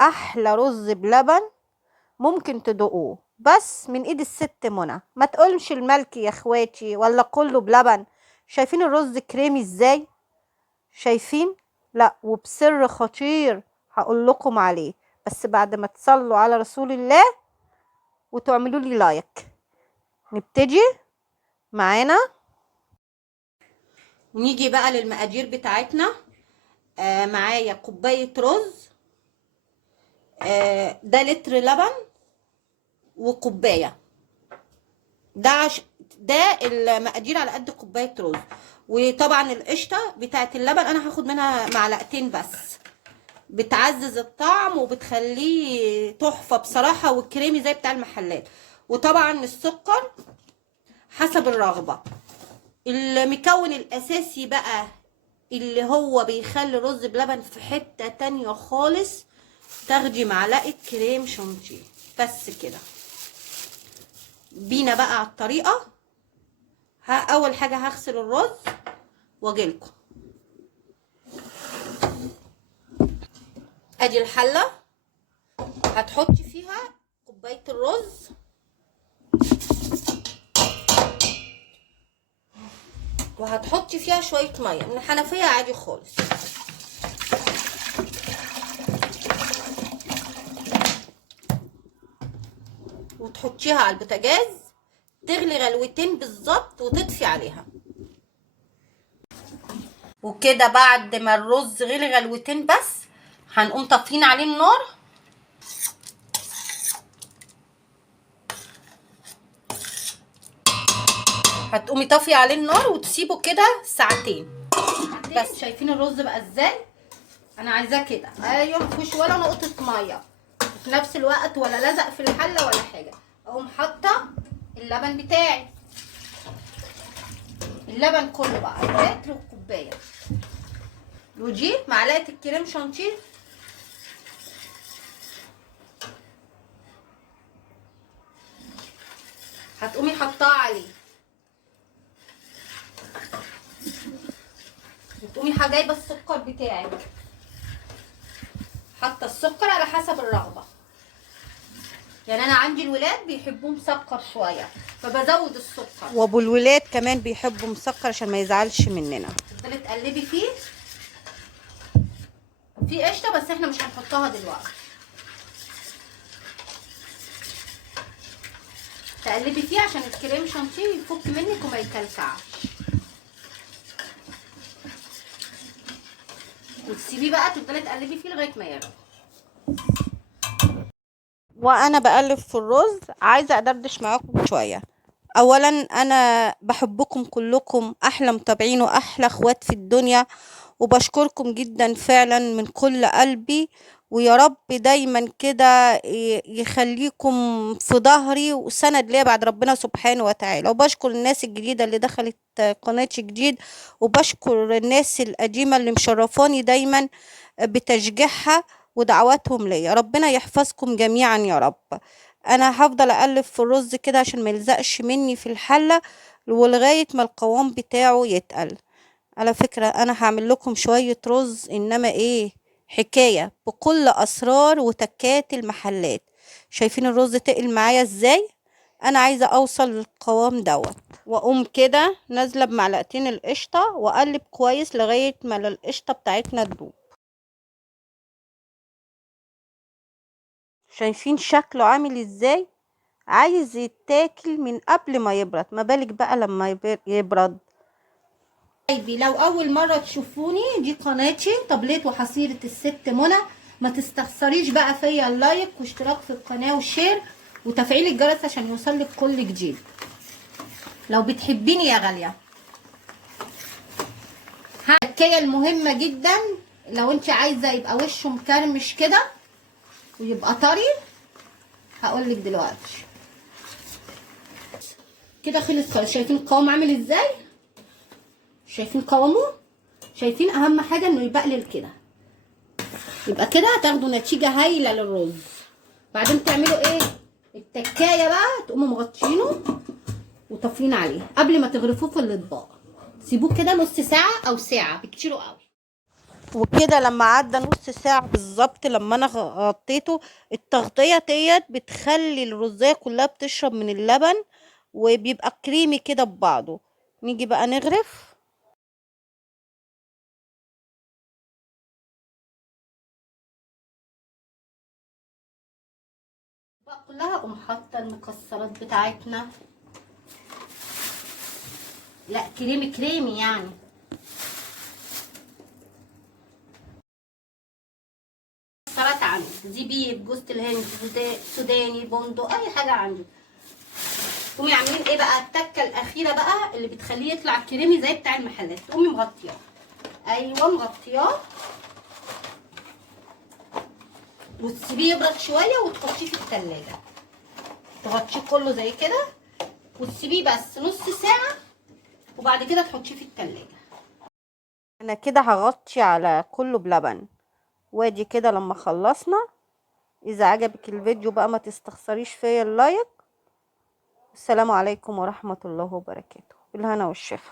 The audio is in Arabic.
احلى رز بلبن ممكن تدوقوه، بس من ايد الست منى. ما تقولش الملكي يا اخواتي ولا كله بلبن. شايفين الرز كريمي ازاي؟ شايفين؟ لا، وبسر خطير هقول لكم عليه، بس بعد ما تصلوا على رسول الله وتعملوا لي لايك. نبتدي معانا، نيجي بقى للمقادير بتاعتنا. معايا كوباية رز، ده لتر لبن وكوباية. ده المقادير على قد كوباية رز. وطبعا القشطة بتاعت اللبن انا هاخد منها معلقتين بس، بتعزز الطعم وبتخليه تحفة بصراحة وكريمي زي بتاع المحلات. وطبعا السكر حسب الرغبة. المكون الاساسي بقى اللي هو بيخلي الرز بلبن في حتة تانية خالص، تاخدي معلقة كريم شانتيه بس كده. بينا بقى على الطريقة. اول حاجة هغسل الرز واجيلكم. ادي الحلة هتحطي فيها كوباية الرز، وهتحطي فيها شوية مية من الحنفية عادي خالص. وتحطيها على البوتاجاز تغلي غلوتين بالظبط وتطفي عليها. وكده بعد ما الرز غلي غلوتين بس هنقوم طافين عليه النار. هتقومي طافيه عليه النار وتسيبه كده ساعتين بس. شايفين الرز بقى ازاي؟ انا عايزاه كده، ايوه، مفيهوش ولا نقطه ميه، وفي نفس الوقت ولا لزق في الحله ولا حاجه. اقوم حاطه اللبن بتاعي، اللبن كله بقى لتر وكوبايه، ودي معلقه الكريم شانتيه. هتقومي حطاها عليه، وتقومي جايبه السكر بتاعي، حاطه السكر على حسب الرغبه. يعني انا عندي الولاد بيحبوه مسكر شويه فبزود السكر، وابو الولاد كمان بيحبوا مسكر عشان ما يزعلش مننا. تفضلي تقلبي فيه. في قشطه بس احنا مش هنحطها دلوقتي. تقلبي فيه عشان الكريم شانتيه يفك منك وما يكلكعش، وتسيبيه بقى تفضلي تقلبي فيه لغايه ما يغلي. وانا بقلب في الرز عايزه ادردش معاكم شويه. اولا انا بحبكم كلكم، احلى متابعين واحلى اخوات في الدنيا، وبشكركم جدا فعلا من كل قلبي. ويا رب دايما كده يخليكم في ظهري وسند ليا بعد ربنا سبحانه وتعالى. وبشكر الناس الجديدة اللي دخلت قناتي جديد، وبشكر الناس القديمة اللي مشرفاني دايما بتشجيعها ودعواتهم ليا. ربنا يحفظكم جميعا يا رب. انا هفضل اقلب في الرز كده عشان ما يلزقش مني في الحلة، ولغاية ما القوام بتاعه يتقل. على فكرة انا هعمل لكم شوية رز، انما ايه، حكاية بكل اسرار وتكات المحلات. شايفين الرز تقل معايا ازاي؟ انا عايزة اوصل للقوام دوت. واقوم كده نازلة بمعلقتين القشطة واقلب كويس لغاية ما القشطة بتاعتنا تدوب. شايفين شكله عامل ازاي؟ عايز يتاكل من قبل ما يبرد، ما بالك بقى لما يبرد. حبايبي، لو اول مره تشوفوني دي قناتي طبليت وحصيره الست منى، ما تستخسريش بقى فيا اللايك واشتراك في القناه وشير وتفعيل الجرس عشان يوصلك كل جديد لو بتحبيني يا غاليه. التكايه المهمه جدا لو انت عايزه يبقى وشه مكرمش كده ويبقى طري، هقولك دلوقتي. كده خلص خالص. شايفين القوام عامل ازاي؟ شايفين قوامه؟ شايفين اهم حاجه انه يبقلل كده. يبقى كده هتاخدوا نتيجه هايله للرز. بعدين تعملوا ايه؟ التكايه بقى تقوموا مغطينه وطافين عليه قبل ما تغرفوه في الاطباق. سيبوه كده نص ساعه او ساعه بكتير قوي. وكده لما عدى نص ساعة بالظبط لما انا غطيته، التغطية ديت بتخلي الرزاية كلها بتشرب من اللبن وبيبقى كريمي كده ببعضه. نيجي بقى نغرف بقى كلها، اقوم حاطة المكسرات بتاعتنا. لا كريمي كريمي يعني. مكسرات عندك زبيب، جوز الهند، سوداني، بندق، اي حاجة عندك. تقومي عاملين ايه بقى التكه الاخيره بقى اللي بتخليه يطلع كريمي زي بتاع المحلات، تقومي مغطياه. ايوه مغطياه وتسيبيه يبرد شويه وتحطيه في التلاجة. تغطيه كله زي كده وتسيبيه بس نص ساعه وبعد كده تحطيه في التلاجة. انا كده هغطي على كله بلبن. وادي كده لما خلصنا. اذا عجبك الفيديو بقى ما تستخسريش فيا اللايك. السلام عليكم ورحمه الله وبركاته. بالهنا والشفا.